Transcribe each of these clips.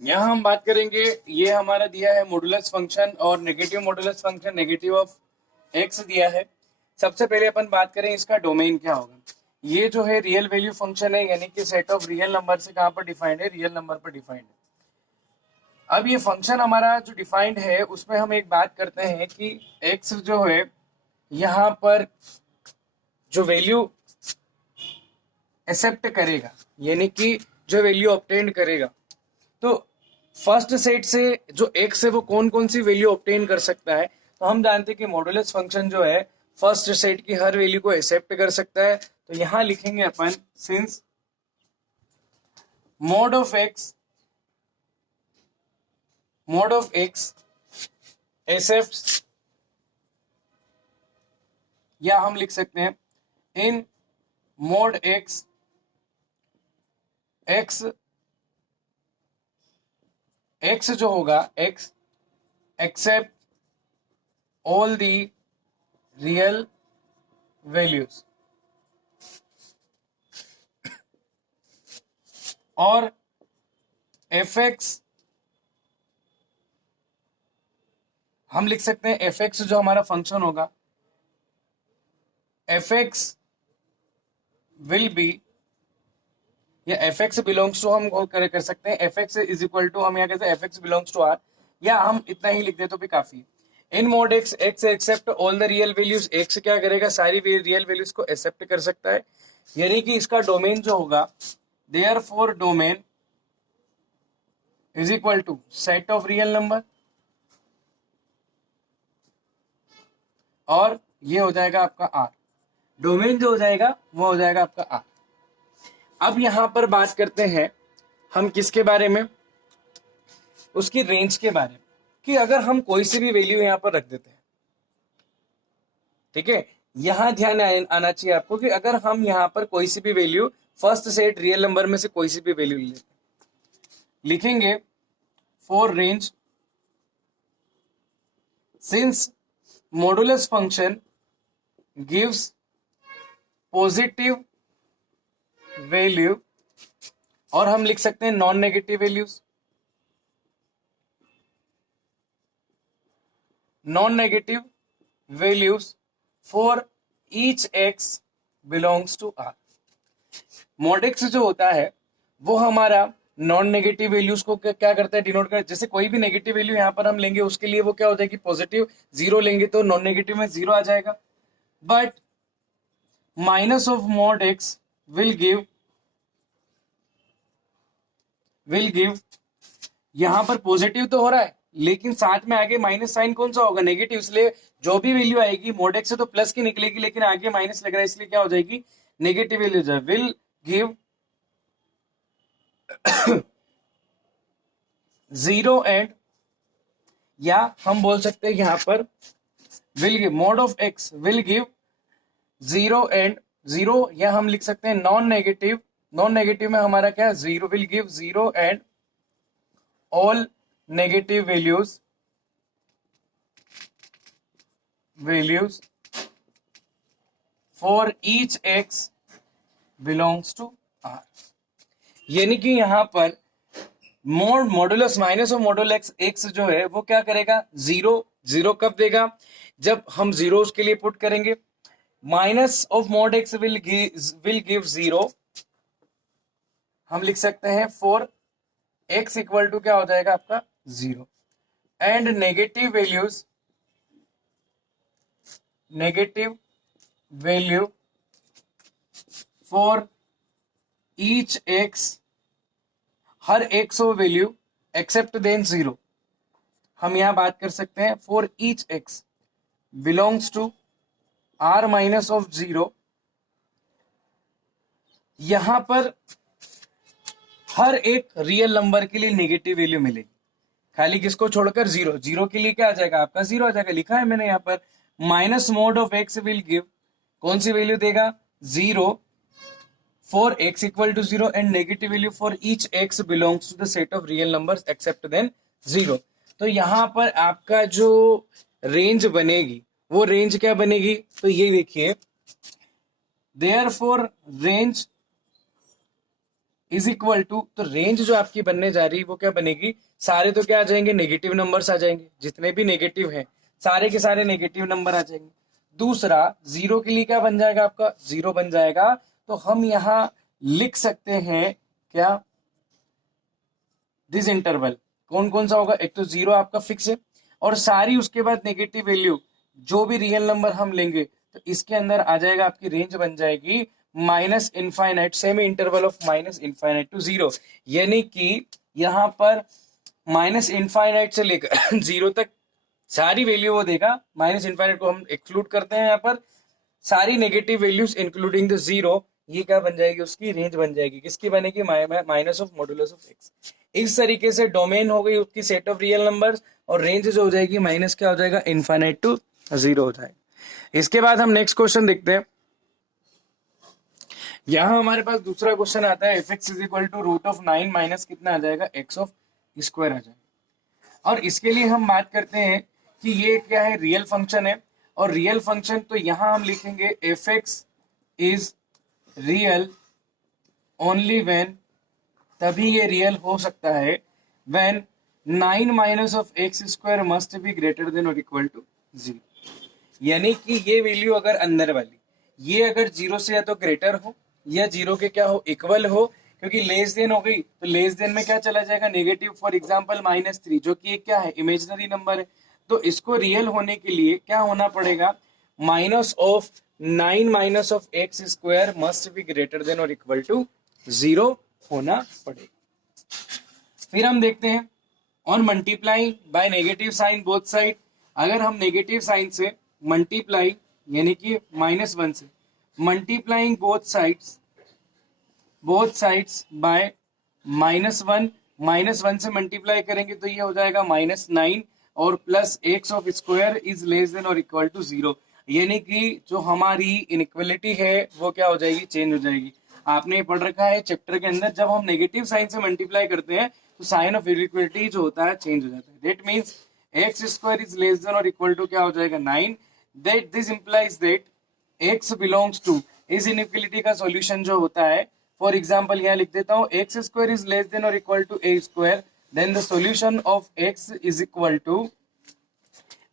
यहाँ हम बात करेंगे, ये हमारा दिया है मॉडुलस फंक्शन और negative modulus function, negative of x दिया है। सबसे पहले अपन बात करें इसका डोमेन क्या होगा। ये जो है रियल वैल्यू फंक्शन है, यानी कि सेट ऑफ रियल नंबर से कहाँ पर डिफाइंड है, रियल नंबर पर डिफाइंड है। अब ये फंक्शन हमारा जो डिफाइंड है उसमें हम एक बात करते हैं कि एक्स जो है यहाँ पर जो वैल्यू एक्सेप्ट करेगा, यानी कि जो वैल्यू ऑब्टेन करेगा, तो फर्स्ट सेट से जो एक्स है वो कौन कौन सी वैल्यू ऑब्टेन कर सकता है। तो हम जानते हैं कि मॉडुलस फंक्शन जो है फर्स्ट सेट की हर वैल्यू को एक्सेप्ट कर सकता है। तो यहां लिखेंगे अपन, since mod of x except, या हम लिख सकते हैं इन मॉड एक्स एक्स जो होगा X except all the real values, और एफ एक्स हम लिख सकते हैं, एफ एक्स जो हमारा फंक्शन होगा, एफ एक्स विल बी, या एफ एक्स बिलोंग्स टू, हम कर सकते हैं f x is equal to, हम यहाँ कहते हैं f x belongs to R, या हम इतना ही लिख दे तो भी काफी। In mod x x except all the real values, x क्या करेगा, सारी रियल वैल्यूज को एक्सेप्ट कर सकता है, यानी कि इसका डोमेन जो होगा, therefore domain is equal to set of real number, और ये हो जाएगा आपका आर। डोमेन जो हो जाएगा वो हो जाएगा आपका आर। अब यहां पर बात करते हैं हम किसके बारे में, उसकी रेंज के बारे में, कि अगर हम कोई सी भी वैल्यू यहां पर रख देते हैं, ठीक है, यहां ध्यान आना चाहिए आपको कि अगर हम यहां पर कोई सी भी value first set real number में से कोई सी भी वैल्यू ले, लिखेंगे for range since modulus function gives positive value, और हम लिख सकते हैं non negative values, non negative values for each x belongs to R. Mod X जो होता है वो हमारा नॉन नेगेटिव वैल्यूज को क्या करता है, डिनोट कर, जैसे कोई भी नेगेटिव वैल्यू यहां पर हम लेंगे उसके लिए वो क्या हो जाएगी, पॉजिटिव। जीरो लेंगे तो नॉन नेगेटिव में जीरो आ जाएगा। But minus of mod x will give, यहां पर पॉजिटिव तो हो रहा है लेकिन साथ में आगे माइनस साइन कौन सा होगा, नेगेटिव, इसलिए जो भी वैल्यू आएगी मोड एक्स से तो प्लस की निकलेगी, लेकिन आगे माइनस लग रहा है इसलिए क्या हो जाएगी, negative value. Will give zero and, या हम बोल सकते हैं यहां पर will give, mod of x will give zero and zero, या हम लिख सकते हैं नॉन नेगेटिव, नॉन नेगेटिव में हमारा क्या, zero, will give zero and all negative values for each x belongs to R. यानी कि यहां पर modulus minus of modulus X X जो है वो क्या करेगा, जीरो। जीरो कब देगा, जब हम जीरो के लिए पुट करेंगे। Minus of mod x will give zero, हम लिख सकते हैं फॉर एक्स इक्वल टू क्या हो जाएगा आपका, जीरो। And negative value for each x, हर एक सौ वैल्यू एक्सेप्ट देन जीरो, हम यहां बात कर सकते हैं for each x belongs to R minus of zero. यहां पर हर एक रियल नंबर के लिए नेगेटिव वैल्यू मिलेगी, खाली किसको छोड़कर, जीरो। जीरो के लिए क्या आ जाएगा आपका, जीरो आ जाएगा। लिखा है मैंने यहां पर, minus mod of x will give, कौन सी वैल्यू देगा, zero, for x equal to zero, and negative value for each x belongs to the set of real numbers except then zero. तो यहां पर आपका जो रेंज बनेगी वो रेंज क्या बनेगी, तो ये देखिए, therefore range is equal to, तो रेंज जो आपकी बनने जा रही है वो क्या बनेगी, सारे तो क्या आ जाएंगे, नेगेटिव नंबर्स आ जाएंगे, जितने भी नेगेटिव हैं सारे के सारे नेगेटिव नंबर आ जाएंगे। दूसरा, जीरो के लिए क्या बन जाएगा आपका, जीरो बन जाएगा। तो हम यहां लिख सकते हैं क्या, दिस इंटरवल कौन कौन सा होगा, एक तो जीरो आपका फिक्स है, और सारी उसके बाद नेगेटिव वैल्यू जो भी रियल नंबर हम लेंगे तो इसके अंदर आ जाएगा, आपकी रेंज बन जाएगी minus infinite, semi interval of minus infinite to zero. यानी कि यहां पर माइनस इनफाइनाइट से लेकर जीरो तक सारी वैल्यू वो देगा, माइनस इनफाइनाइट को हम एक्सक्लूड करते हैं यहाँ पर, सारी negative values including the zero, ये क्या बन जाएगी, उसकी रेंज बन जाएगी, किसकी बनेगी, minus of modulus of x. इस तरीके से डोमेन हो गई उसकी सेट ऑफ रियल नंबर्स, और रेंज जो हो जाएगी माइनस क्या हो जाएगा, इनफाइनाइट टू जीरो हो जाएगा। इसके बाद हम नेक्स्ट क्वेश्चन देखते हैं। यहां हमारे पास दूसरा क्वेश्चन आता है, f x is equal to root of 9 minus कितना आ जाएगा, एक्स ऑफ स्क्वायर आ जाएगा। और इसके लिए हम बात करते हैं कि ये क्या है, रियल फंक्शन है, और रियल फंक्शन तो यहां हम लिखेंगे F x is real only when, तभी ये रियल हो सकता है when 9 minus of x square must be greater than और इक्वल टू जीरो। यानी कि ये वैल्यू अगर अंदर वाली, ये अगर जीरो से या तो ग्रेटर हो या जीरो के क्या हो, इक्वल हो, क्योंकि लेस देन हो गई तो लेस देन में क्या चला जाएगा, नेगेटिव, फॉर एग्जांपल -3 जो कि एक क्या है, इमेजिनरी नंबर है। तो इसको रियल होने के लिए क्या होना पड़ेगा, minus of 9 minus of x square must be greater than और इक्वल टू जीरो होना पड़ेगा। फिर हम देखते हैं on multiplying by negative sign both side, अगर हम नेगेटिव साइन से मल्टीप्लाई यानी कि -1 से मल्टीप्लाइंग बोथ साइड्स बाय -1, -1 से मल्टीप्लाई करेंगे तो ये हो जाएगा -9, और plus x of square is less than और इक्वल टू जीरो। यानी कि जो हमारी इनइक्वलिटी है वो क्या हो जाएगी, चेंज हो जाएगी। आपने पढ़ रखा है चैप्टर के अंदर, जब हम नेगेटिव साइन से मल्टीप्लाई करते हैं तो साइन ऑफ इनइक्वलिटी जो होता है चेंज हो जाता है। That means x square is less than और इक्वल टू क्या हो जाएगा, 9। That this implies that x belongs to, इस इनइक्वलिटी का सॉल्यूशन जो होता है, फॉर एग्जांपल यहाँ लिख देता हूँ, x square is less than और equal to a square, then the solution of x is equal to,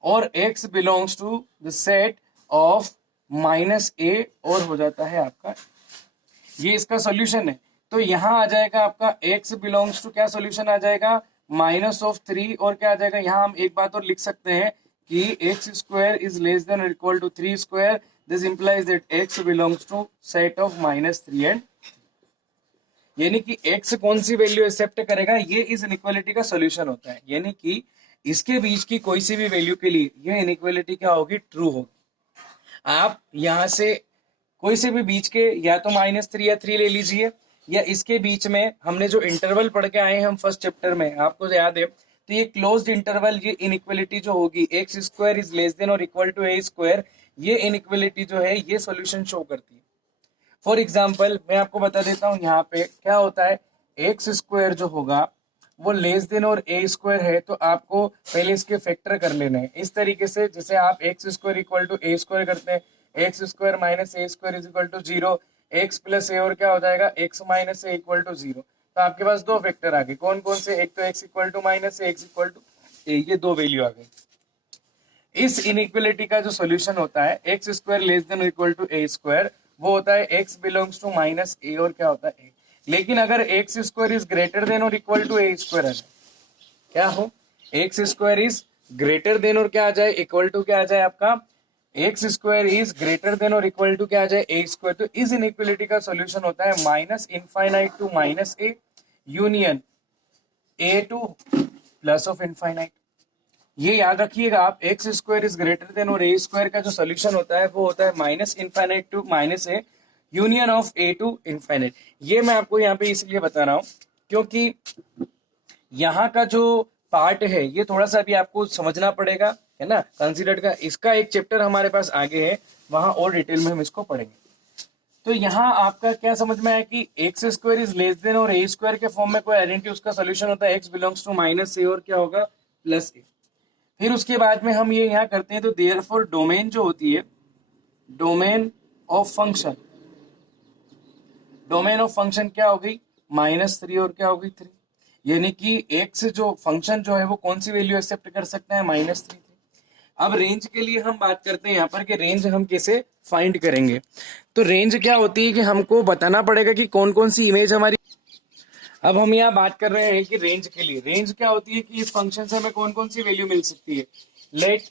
और x belongs to the set of -a, और हो जाता है आपका, ये इसका सॉल्यूशन है। तो यहां आ जाएगा आपका x बिलोंग्स टू, क्या सॉल्यूशन आ जाएगा, -3, और क्या आ जाएगा, यहां हम एक बात और लिख सकते हैं कि x square is less than और equal to 3 square, this implies that x belongs to set of -3 and, यानी कि x कौन सी वैल्यू एक्सेप्ट करेगा, ये इस इनइक्वालिटी का सॉल्यूशन होता है। यानी कि इसके बीच की कोई सी भी वैल्यू के लिए यह इनइक्वालिटी क्या होगी, ट्रू होगी। आप यहां से कोई से भी बीच के या तो -3 या 3 ले लीजिए, या इसके बीच में हमने जो इंटरवल पढ़ के आए हैं हम फर्स्ट चैप्टर में, आपको याद है, तो ये क्लोज्ड इंटरवल, ये इनइक्वालिटी जो होगी, x square is less than और इक्वल टू ए स्क्वायर, ये इनइक्वालिटी जो है ये सॉल्यूशन शो करती है। फॉर एग्जाम्पल मैं आपको बता देता हूँ, यहाँ पे क्या होता है, एक्स स्क्वायर जो होगा वो लेस देन और ए स्क्वायर है, तो आपको पहले इसके फैक्टर कर लेने हैं इस तरीके से, जैसे आप x square equal to a square करते हैं, x square minus a square is equal to 0, x plus a और क्या हो जाएगा, x minus a equal to 0। तो आपके पास दो फैक्टर आ गए, कौन कौन से, एक तो x equal to minus a, x equal to a, ये दो वैल्यू आ गई। इस इनइक्वालिटी का जो सॉल्यूशन होता है, x square less than equal to a square, वो होता है x belongs to minus a, और क्या होता है ए। लेकिन अगर x square is greater than और इक्वल टू ए स्क्वायर आ जाए, क्या हो, x square is greater than और क्या आ जाए, इक्वल टू क्या आ जाए आपका, x square is greater than और इक्वल टू क्या आ जाए, ए स्क्वायर। तो इस इनइक्वालिटी का सॉल्यूशन होता है minus infinite to minus a union a to plus of infinite. ये याद रखिएगा आप, x square is greater than और ए स्क्वायर का जो सोल्यूशन होता है वो होता है minus infinite to minus a union of a to infinite. ये मैं आपको यहाँ पे इसलिए बता रहा हूं क्योंकि यहाँ का जो पार्ट है ये थोड़ा सा अभी आपको समझना पड़ेगा, है ना, कंसीडर का। इसका एक चैप्टर हमारे पास आगे है, वहां और डिटेल में हम इसको पढ़ेंगे। तो यहाँ आपका क्या समझ में आया कि x square is less than और ए स्क्वायर के फॉर्म में कोई आइडेंटिटी, उसका सोल्यूशन होता है x belongs to minus a और क्या होगा, प्लस ए। फिर उसके बाद में हम ये यहाँ करते हैं, तो देयरफॉर डोमेन जो होती है, domain of function, domain of function क्या हो गई, -3 और क्या होगी 3, यानी कि x जो फंक्शन जो है वो कौन सी वैल्यू एक्सेप्ट कर सकता है, -3। अब रेंज के लिए हम बात करते हैं यहाँ पर कि रेंज हम कैसे फाइंड करेंगे। तो रेंज क्या होती है कि हमको बताना पड़ेगा कि कौन कौन सी इमेज हमारी। अब हम यहाँ बात कर रहे हैं कि रेंज के लिए रेंज क्या होती है कि इस फंक्शन से हमें कौन कौन सी वैल्यू मिल सकती है। Let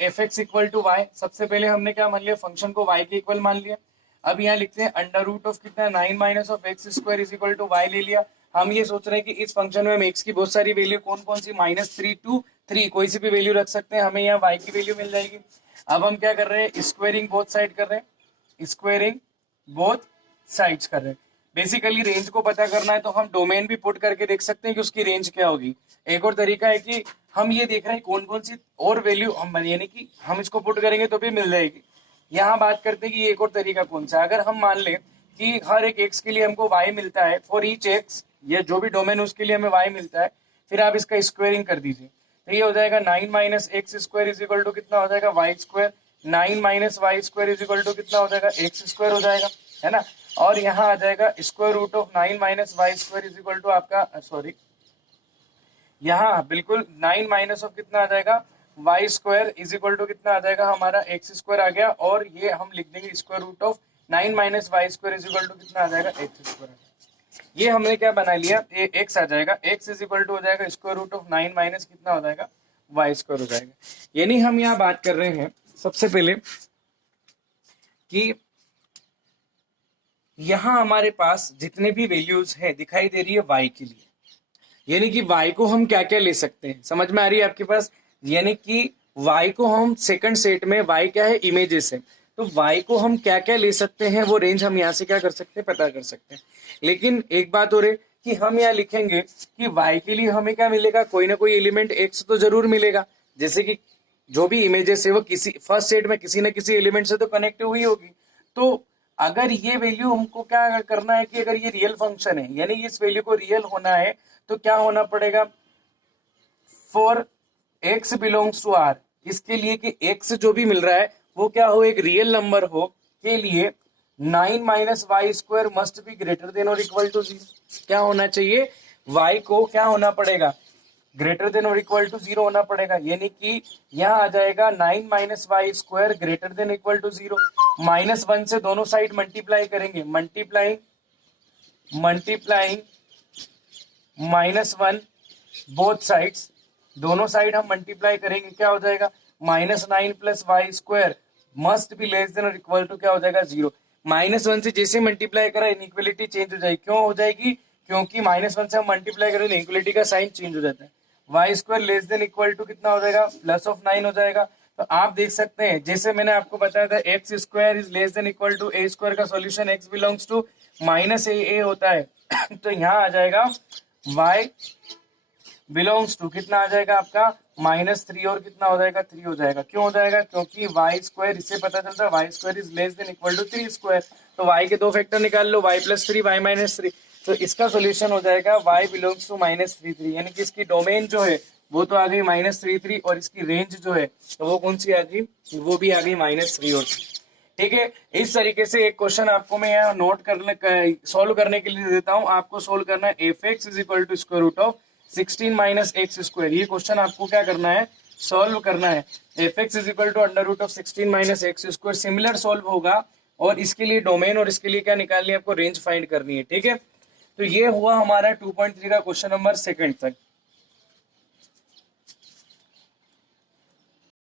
f x equal to y, सबसे पहले हमने क्या मान लिया, फंक्शन को y के इक्वल मान लिया। अब यहाँ लिखते हैं अंडर रूट ऑफ कितना 9 minus of x square is equal to y ले लिया। हम ये सोच रहे हैं कि इस फंक्शन में हम x की बहुत सारी वैल्यू कौन कौन सी -3 to 3 कोई सी भी वैल्यू रख सकते हैं, हमें यहाँ y की वैल्यू मिल जाएगी। अब हम क्या कर रहे हैं, स्क्वायरिंग बोथ साइड कर रहे हैं, स्क्वायरिंग बोथ साइड्स कर रहे हैं। बेसिकली रेंज को पता करना है तो हम डोमेन भी पुट करके देख सकते हैं कि उसकी रेंज क्या होगी। एक और तरीका है कि हम ये देख रहे हैं कौन कौन सी और वैल्यू हम, यानी कि हम इसको पुट करेंगे तो भी मिल जाएगी। यहाँ बात करते हैं कि एक और तरीका कौन सा है। अगर हम मान लें कि हर एक x के लिए हमको y मिलता है, फॉर ईच x, ये जो भी डोमेन उसके लिए हमें y मिलता है, फिर आप इसका स्क्वायरिंग कर दीजिए तो ये हो जाएगा 9 minus x square is equal to कितना हो जाएगा y square, 9 minus y square is equal to कितना हो जाएगा x स्क्वायर हो जाएगा, है ना। और यहाँ आ जाएगा square root of 9 minus y square is equal to आपका, सॉरी यहाँ बिल्कुल 9 माइनस ऑफ कितना आ जाएगा y square is equal to कितना आ जाएगा हमारा एक्स स्क्वायर आ गया। और ये हम लिख देंगे square root of 9 minus y square is equal to कितना आ जाएगा एक्स स्क्वायर। ये हमने क्या बना लिया, एक्स आ जाएगा, एक्स इज इक्वल टू हो जाएगा स्क्वायर रूट ऑफ 9 माइनस कितना हो जाएगा वाई स्क्वायर हो जाएगा। यानी हम यहाँ बात कर रहे हैं सबसे पहले कि यहाँ हमारे पास जितने भी वैल्यूज हैं दिखाई दे रही है y के लिए, यानी कि y को हम क्या क्या ले सकते हैं, समझ में आ रही है आपके पास। यानी कि y को हम सेकंड सेट में, y क्या है इमेजेस है, तो y को हम क्या क्या ले सकते हैं वो रेंज हम यहाँ से क्या कर सकते हैं, पता कर सकते हैं। लेकिन एक बात हो रही कि हम यहाँ लिखेंगे कि y के लिए हमें क्या मिलेगा, कोई ना कोई एलिमेंट x तो जरूर मिलेगा। जैसे कि जो भी इमेजेस है वो किसी फर्स्ट सेट में किसी न किसी एलिमेंट से तो कनेक्ट हुई होगी। तो अगर ये वैल्यू हमको क्या करना है कि अगर ये रियल फंक्शन है, यानी इस वैल्यू को रियल होना है तो क्या होना पड़ेगा, for x belongs to r, इसके लिए कि x जो भी मिल रहा है वो क्या हो, एक रियल नंबर हो के लिए 9 minus y square must be greater than और इक्वल टू 0। क्या होना चाहिए, y को क्या होना पड़ेगा, ग्रेटर देन और इक्वल टू 0 होना पड़ेगा। यानी कि यहाँ आ जाएगा 9 minus y square greater than equal to 0, -1 से दोनों साइड मल्टीप्लाई करेंगे, मल्टीप्लाइंग -1 बोथ साइड्स, दोनों साइड हम मल्टीप्लाई करेंगे, क्या हो जाएगा -9 plus y square must be less than और इक्वल टू क्या हो जाएगा 0। -1 से जैसे मल्टीप्लाई करा इनइक्वलिटी चेंज हो जाएगी, क्यों हो जाएगी, क्योंकि -1 से हम मल्टीप्लाई करें इनइक्वलिटी का साइन चेंज हो जाता है। Y square less than equal to कितना हो जाएगा, +9 हो जाएगा। तो आप देख सकते हैं जैसे मैंने आपको बताया था x square is less than equal to a square का solution x belongs to -a होता है। तो यहाँ आ जाएगा y बिलोंग्स टू कितना आ जाएगा आपका -3 और कितना हो जाएगा 3 हो जाएगा। क्यों हो जाएगा, क्योंकि वाई स्क्वायर, इससे पता चलता है y square is less than equal to 3 square. तो y के दो फैक्टर निकाल लो, y +3 y -3, तो इसका सोल्यूशन हो जाएगा y बिलोंग्स टू -3 यानी कि इसकी डोमेन जो है वो तो आ गई -3 और इसकी रेंज जो है तो वो कौन सी आ गई, वो भी आ गई -3 और 3। ठीक है, इस तरीके से एक क्वेश्चन आपको मैं यहाँ नोट करने सोल्व करने के लिए देता हूँ। आपको सोल्व करना है f x is equal to square root of 16 minus x square. ये क्वेश्चन आपको क्या करना है, सोल्व करना है। F x is equal to under root of 16 minus x square similar solve होगा और इसके लिए डोमेन और इसके लिए क्या निकालनी है, आपको रेंज फाइंड करनी है। ठीक है, तो ये हुआ हमारा 2.3 का क्वेश्चन नंबर 2 तक।